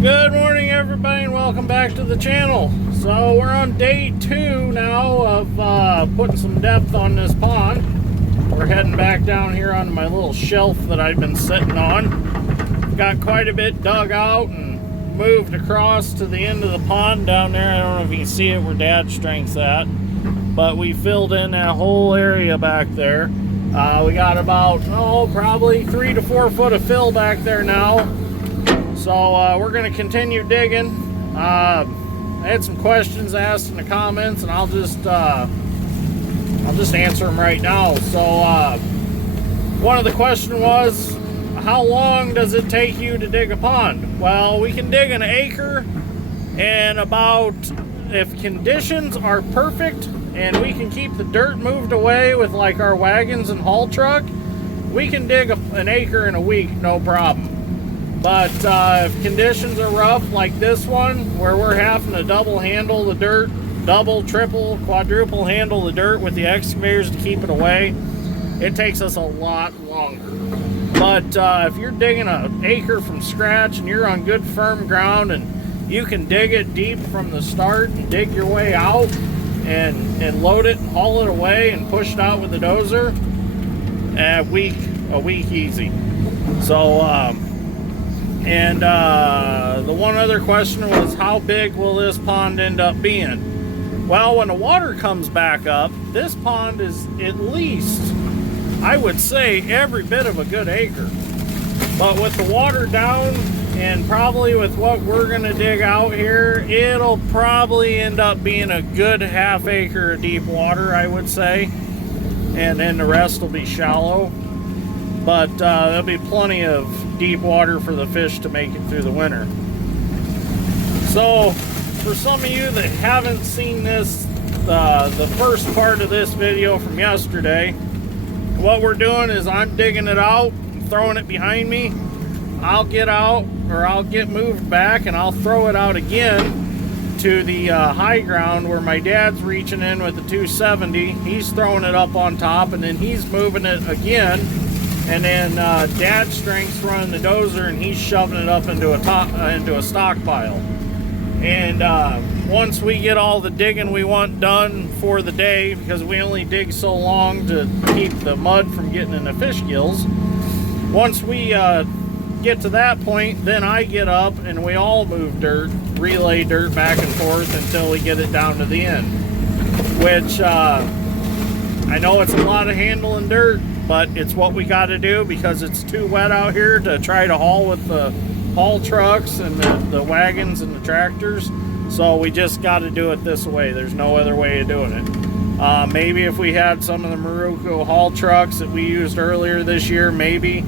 Good morning, everybody, and welcome back to the channel. So we're on day 2 now of putting some depth on this pond. We're heading back down here onto my little shelf that I've been sitting on. Got quite a bit dug out and moved across to the end of the pond down there. I don't know if you can see it where Dad's strength's at, but we filled in that whole area back there. We got about, probably 3 to 4 foot of fill back there now. So we're going to continue digging. I had some questions asked in the comments, and I'll just answer them right now. So one of the questions was, how long does it take you to dig a pond? Well, we can dig an acre, and about, if conditions are perfect and we can keep the dirt moved away with like our wagons and haul truck, we can dig an acre in a week, no problem. But if conditions are rough like this one, where we're having to double handle the dirt, double, triple, quadruple handle the dirt with the excavators to keep it away, it takes us a lot longer. But if you're digging an acre from scratch and you're on good firm ground and you can dig it deep from the start and dig your way out and load it and haul it away and push it out with the dozer, a week easy. So the one other question was, how big will this pond end up being? Well, when the water comes back up, this pond is at least, I would say, every bit of a good acre. But with the water down, and probably with what we're going to dig out here, it'll probably end up being a good half acre of deep water, I would say. And then the rest will be shallow. But there'll be plenty of deep water for the fish to make it through the winter. So for some of you that haven't seen this, the first part of this video from yesterday, what we're doing is I'm digging it out and throwing it behind me. I'll get out, or I'll get moved back, and I'll throw it out again to the high ground where my dad's reaching in with the 270. He's throwing it up on top, and then he's moving it again. And then Dad's strength's running the dozer, and he's shoving it up into a stockpile. And once we get all the digging we want done for the day, because we only dig so long to keep the mud from getting in the fish gills, once we get to that point, then I get up and we all move dirt, relay dirt back and forth until we get it down to the end. Which I know it's a lot of handling dirt, but it's what we got to do because it's too wet out here to try to haul with the haul trucks and the wagons and the tractors. So we just got to do it this way. There's no other way of doing it. Maybe if we had some of the Maruco haul trucks that we used earlier this year, maybe,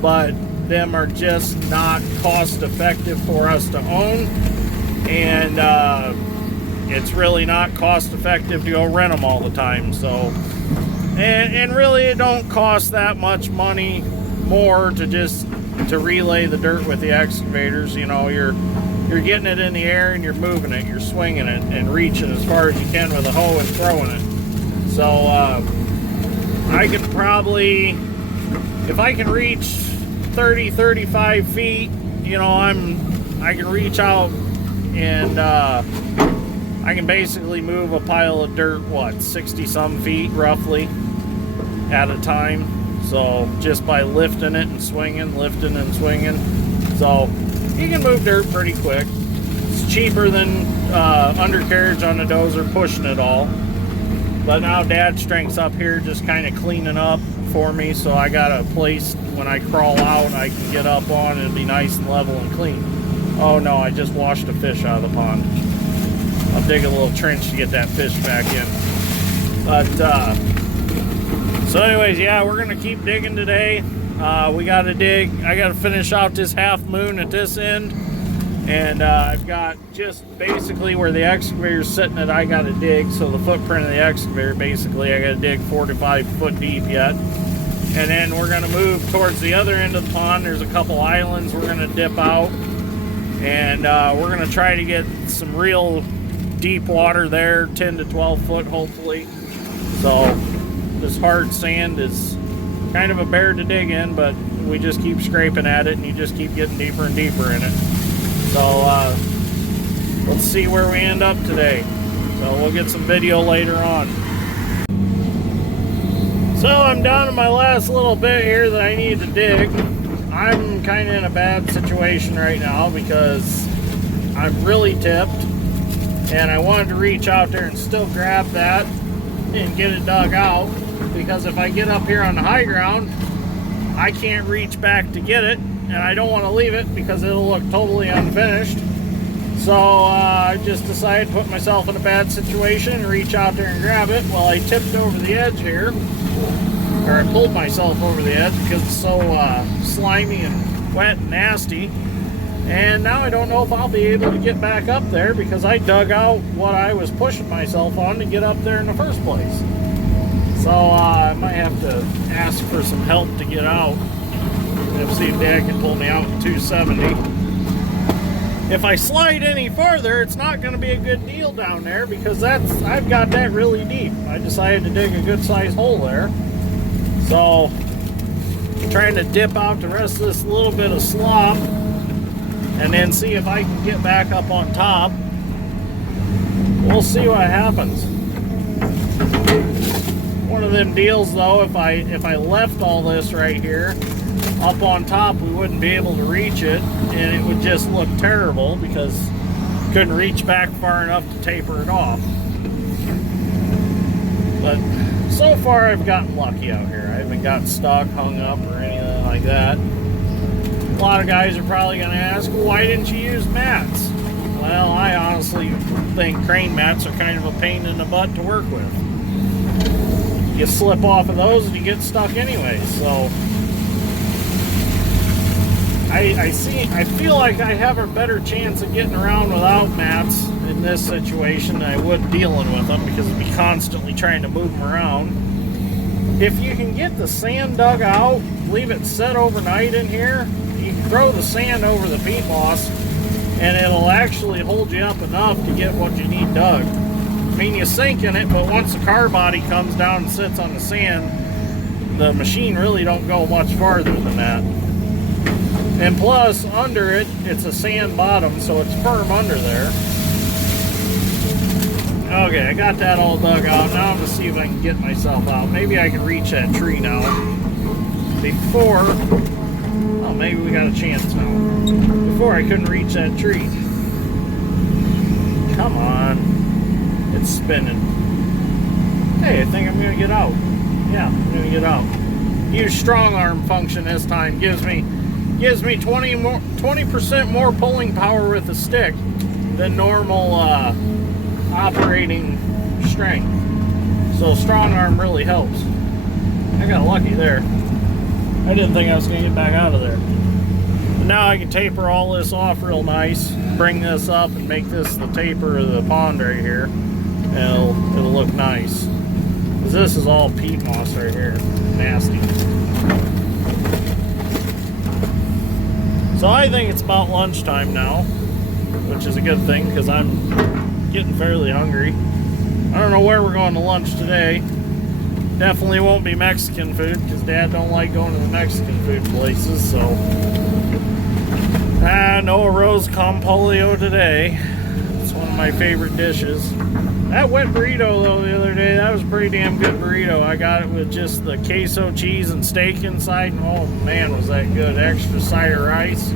but them are just not cost effective for us to own, and it's really not cost effective to go rent them all the time. So and really it don't cost that much money more to relay the dirt with the excavators. You know, you're getting it in the air and you're moving it, you're swinging it and reaching as far as you can with a hoe and throwing it. So I can probably, if I can reach 30-35 feet, you know, I can reach out and I can basically move a pile of dirt, 60 some feet roughly at a time. So just by lifting it and swinging, lifting and swinging. So you can move dirt pretty quick. It's cheaper than undercarriage on the dozer pushing it all. But now Dad's strength's up here just kind of cleaning up for me, so I got a place when I crawl out I can get up on and it'll be nice and level and clean. Oh no, I just washed a fish out of the pond. I'll dig a little trench to get that fish back in. But so anyways, yeah, we're gonna keep digging today. We gotta dig. I gotta finish out this half moon at this end, and I've got just basically where the excavator's sitting at, I gotta dig. So the footprint of the excavator, basically I gotta dig 4 to 5 foot deep yet. And then we're gonna move towards the other end of the pond. There's a couple islands we're gonna dip out, and we're gonna try to get some real deep water there, 10 to 12 foot hopefully. So this hard sand is kind of a bear to dig in, but we just keep scraping at it and you just keep getting deeper and deeper in it. So let's see where we end up today. So we'll get some video later on. So I'm down to my last little bit here that I need to dig. I'm kind of in a bad situation right now because I'm really tipped, and I wanted to reach out there and still grab that and get it dug out, because if I get up here on the high ground, I can't reach back to get it, and I don't want to leave it because it'll look totally unfinished. So I just decided to put myself in a bad situation and reach out there and grab it. Well, I tipped over the edge here, or I pulled myself over the edge because it's so slimy and wet and nasty. And now I don't know if I'll be able to get back up there because I dug out what I was pushing myself on to get up there in the first place. So I might have to ask for some help to get out. And see if Dad can pull me out in 270. If I slide any farther, it's not going to be a good deal down there because I've got that really deep. I decided to dig a good sized hole there. So I'm trying to dip out the rest of this little bit of slop and then see if I can get back up on top. We'll see what happens. One of them deals though, if I left all this right here up on top, we wouldn't be able to reach it, and it would just look terrible because couldn't reach back far enough to taper it off. But so far I've gotten lucky out here. I haven't got stuck, hung up, or anything like that. A lot of guys are probably going to ask, well, why didn't you use mats? Well, I honestly think crane mats are kind of a pain in the butt to work with. You slip off of those and you get stuck anyway. So I feel like I have a better chance of getting around without mats in this situation than I would dealing with them, because I'd be constantly trying to move them around. If you can get the sand dug out, leave it set overnight in here, you can throw the sand over the peat moss and it'll actually hold you up enough to get what you need dug. I mean, you sink in it, but once the car body comes down and sits on the sand, the machine really don't go much farther than that. And plus, under it, it's a sand bottom, so it's firm under there. Okay, I got that all dug out. Now I'm going to see if I can get myself out. Maybe I can reach that tree now. Before, oh, maybe we got a chance now. Before, I couldn't reach that tree. Come on. It's spinning. Hey, I think I'm going to get out. Yeah, I'm going to get out. Use strong arm function this time. Gives me 20% more pulling power with the stick than normal operating strength. So strong arm really helps. I got lucky there. I didn't think I was going to get back out of there. But now I can taper all this off real nice, bring this up and make this the taper of the pond right here, and it'll look nice. Because this is all peat moss right here. Nasty. So I think it's about lunchtime now, which is a good thing because I'm getting fairly hungry. I don't know where we're going to lunch today. Definitely won't be Mexican food because Dad don't like going to the Mexican food places. So no arroz con pollo today. It's one of my favorite dishes. That wet burrito though the other day, that was a pretty damn good burrito. I got it with just the queso cheese and steak inside, and oh man, was that good. Extra side of rice.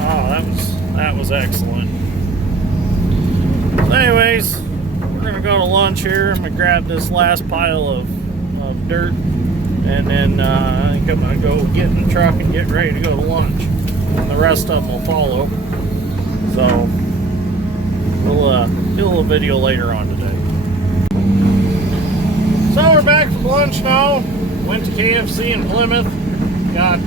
Oh, that was excellent. Anyways, we're gonna go to lunch here. I'm gonna grab this last pile of dirt, and then I think I'm gonna go get in the truck and get ready to go to lunch. And the rest of them will follow. So we'll do a little video later on today. So we're back from lunch now. Went to KFC in Plymouth. Got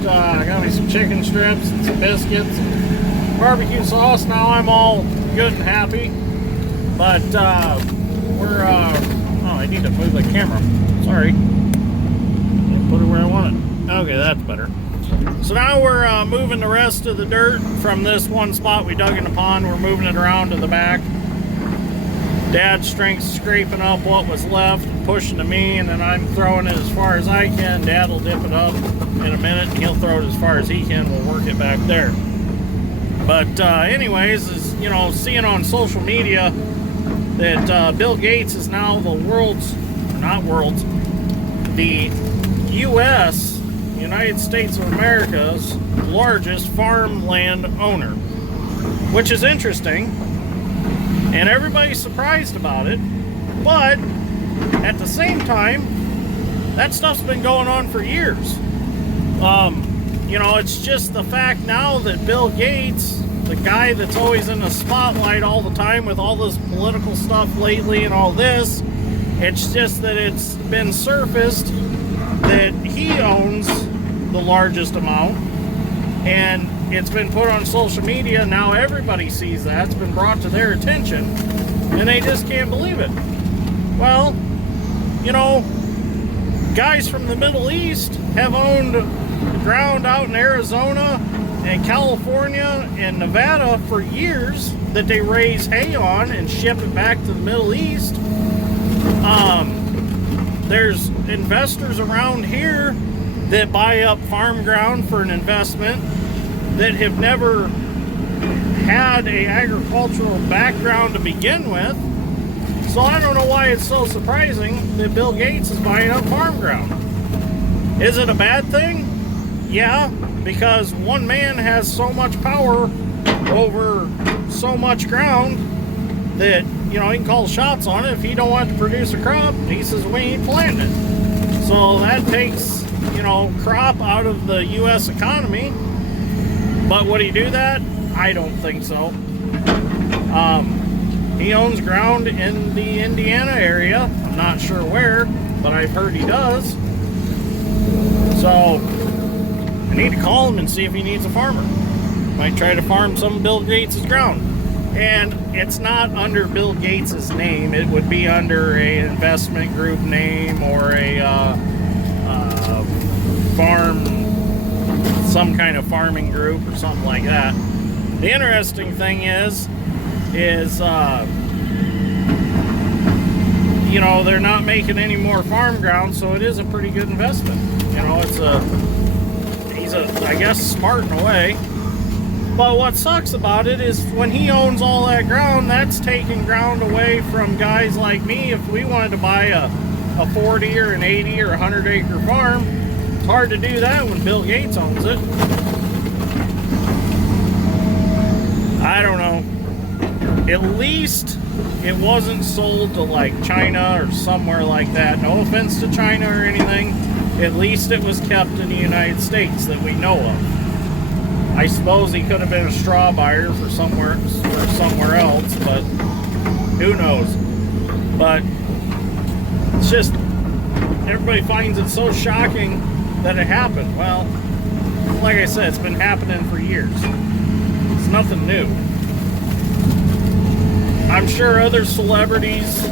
me some chicken strips and some biscuits and barbecue sauce. Now I'm all good and happy. But oh, I need to move the camera. Sorry. Didn't put it where I want it. Okay, that's better. So now we're moving the rest of the dirt from this one spot we dug in the pond. We're moving it around to the back. Dad's scraping up what was left and pushing to me, and then I'm throwing it as far as I can. Dad will dip it up in a minute and he'll throw it as far as he can. We'll work it back there. But anyways, is, you know, seeing on social media that Bill Gates is now the the U.S., United States of America's largest farmland owner, which is interesting, and everybody's surprised about it. But at the same time, that stuff's been going on for years. You know, it's just the fact now that Bill Gates, the guy that's always in the spotlight all the time with all this political stuff lately and all this, it's just that it's been surfaced that he owns the largest amount, and it's been put on social media. Now everybody sees that. It's been brought to their attention, and they just can't believe it. Well, you know, guys from the Middle East have owned ground out in Arizona and California and Nevada for years that they raise hay on and ship it back to the Middle East. There's investors around here that buy up farm ground for an investment that have never had an agricultural background to begin with. So I don't know why it's so surprising that Bill Gates is buying up farm ground. Is it a bad thing? Yeah, because one man has so much power over so much ground that, you know, he can call shots on it. If he don't want to produce a crop, he says we ain't planting it. So that takes, you know, crop out of the U.S. economy. But would he do that? I don't think so. He owns ground in the Indiana area. I'm not sure where, but I've heard he does. So I need to call him and see if he needs a farmer. Might try to farm some of Bill Gates' ground. And it's not under Bill Gates' name. It would be under an investment group name or a farm, some kind of farming group or something like that. The interesting thing is you know, they're not making any more farm ground, so it is a pretty good investment. You know, he's I guess, smart in a way. But what sucks about it is when he owns all that ground, that's taking ground away from guys like me. If we wanted to buy a 40 or an 80 or 100 acre farm, it's hard to do that when Bill Gates owns it. I don't know. At least it wasn't sold to like China or somewhere like that. No offense to China or anything. At least it was kept in the United States that we know of. I suppose he could have been a straw buyer for somewhere else, but who knows? But it's just, everybody finds it so shocking that it happened. Well, like I said, it's been happening for years. It's nothing new. I'm sure other celebrities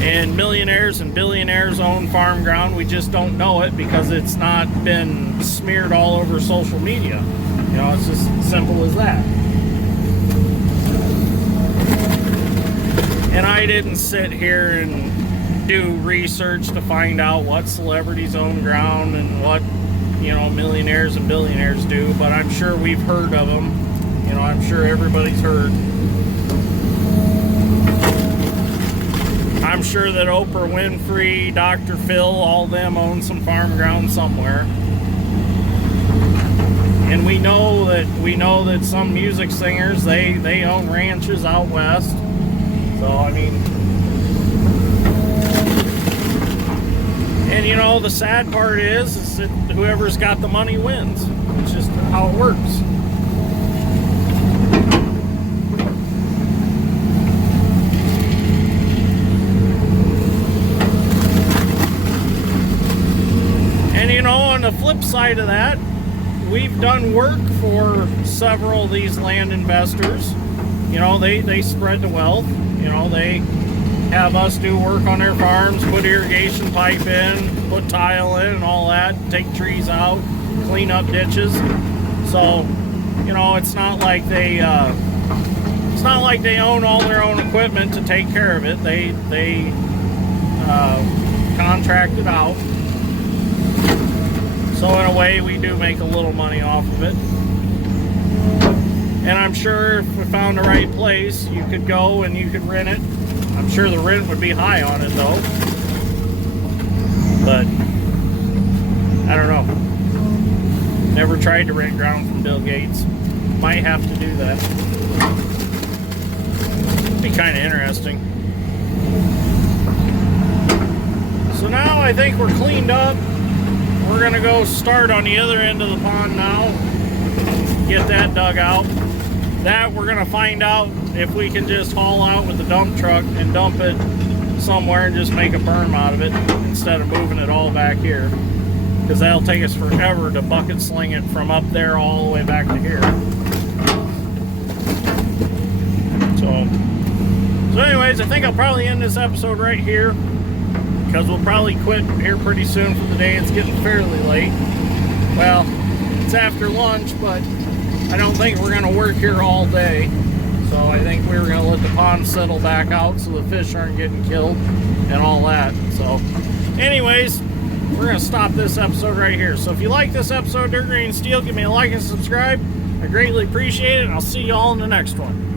and millionaires and billionaires own farm ground. We just don't know it because it's not been smeared all over social media. You know, it's just simple as that. And I didn't sit here and do research to find out what celebrities own ground and what, you know, millionaires and billionaires do, but I'm sure we've heard of them. You know, I'm sure everybody's heard. I'm sure that Oprah Winfrey, Dr. Phil, all them own some farm ground somewhere. And we know that some music singers, they own ranches out west. So I mean, and you know, the sad part is that whoever's got the money wins. It's just how it works. And you know, on the flip side of that, we've done work for several of these land investors. You know, they spread the wealth. You know, they have us do work on their farms, put irrigation pipe in, put tile in and all that, take trees out, clean up ditches. So, you know, it's not like they own all their own equipment to take care of it. They contract it out. So in a way, we do make a little money off of it. And I'm sure if we found the right place, you could go and you could rent it. I'm sure the rent would be high on it though. But I don't know. Never tried to rent ground from Bill Gates. Might have to do that. Be kind of interesting. So now I think we're cleaned up. We're gonna go start on the other end of the pond now. Get that dug out. That we're gonna find out if we can just haul out with the dump truck and dump it somewhere and just make a berm out of it instead of moving it all back here. Because that'll take us forever to bucket sling it from up there all the way back to here. So anyways, I think I'll probably end this episode right here, because we'll probably quit here pretty soon for the day. It's getting fairly late. Well, it's after lunch, but I don't think we're going to work here all day. So I think we're going to let the pond settle back out so the fish aren't getting killed and all that. So anyways, we're going to stop this episode right here. So if you like this episode, Dirt Green Steel, give me a like and subscribe. I greatly appreciate it, and I'll see you all in the next one.